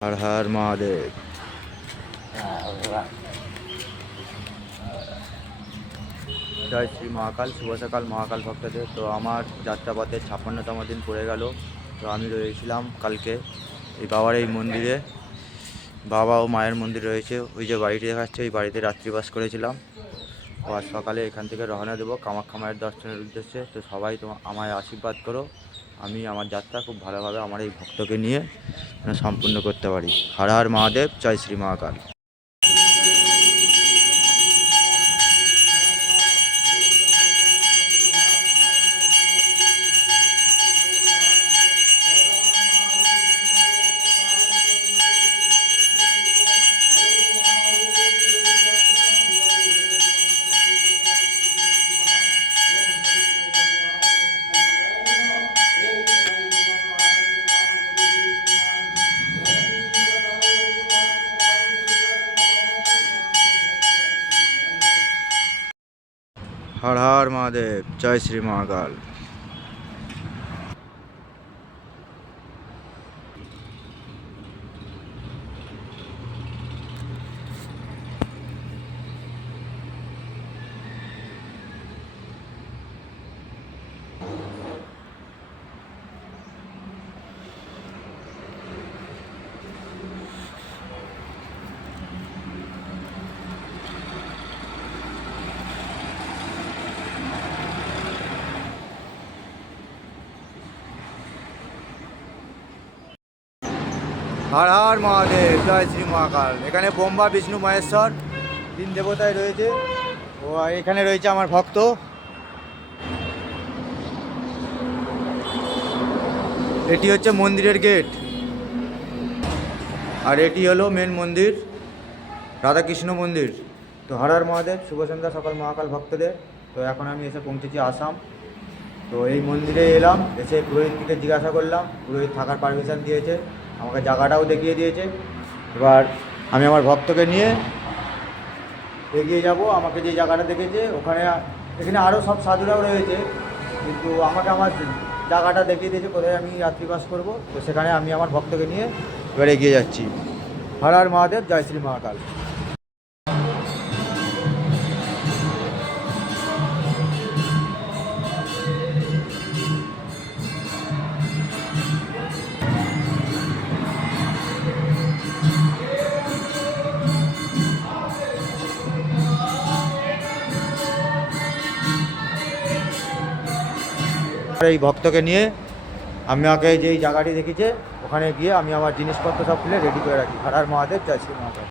हर हर महादेव। জয় শ্রী মহাকাল। শুভ সকাল মহাকাল ভক্তদের। তো আমার যাত্রাপথে 56তম দিন পড়ে গেল। তো আমি রয়েছিলাম কালকে এই বাবার এই মন্দিরে। বাবা ও মায়ের মন্দির রয়েছে, ওই যে বাড়িটি দেখাচ্ছে, ওই বাড়িতে রাত্রিবাস করেছিলাম। তো আজ সকালে এখান থেকে রওনা দেবো কামাখ্যা মায়ের দর্শনের উদ্দেশ্যে। তো সবাই আমায় আশীর্বাদ করো, আমি আমার যাত্রা খুব ভালোভাবে আমার এই ভক্তকে নিয়ে সম্পূর্ণ করতে পারি। হর হর মহাদেব। জয় শ্রী মহাকাল। हर हर महादेव। जय श्री महाकाल। हर हर महादेव। जय श्री महाकाल। এখানে ব্রহ্মা বিষ্ণু মহেশ্বর তিন দেবতায় রয়েছে। ও এখানে রয়েছে আমার ভক্ত। এটি হচ্ছে মন্দিরের গেট, আর এটি হলো মেন মন্দির, রাধাকৃষ্ণ মন্দির। তো হর হর মহাদেব। শুভ সন্ধ্যা সকল মহাকাল ভক্তদের। তো এখন আমি এসে পৌঁছেছি আসাম। তো এই মন্দিরে এলাম, এসে পুরোহিতকে জিজ্ঞাসা করলাম, পুরোহিত থাকার পারমিশন দিয়েছে, আমাকে জায়গাটাও দেখিয়ে দিয়েছে। এবার আমি আমার ভক্তকে নিয়ে এগিয়ে যাব। আমাকে যে জায়গাটা দেখেছে এখানে আরও সব সাধুরাও রয়েছে, কিন্তু আমাকে আমার জায়গাটা দেখিয়ে দিয়েছে কোথায় আমি রাত্রিবাস করব। তো সেখানে আমি আমার ভক্তকে নিয়ে এবার এগিয়ে যাচ্ছি। হর হর মহাদেব। জয় শ্রী মহাকাল। এই ভক্তকে নিয়ে আমাকে যেই জায়গাটি দেখিয়েছে ওখানে গিয়ে আমি আমার জিনিসপত্র সব খুলে রেডি করে রাখি। হর হর মহাদেব। জয় শ্রী মহাকাল।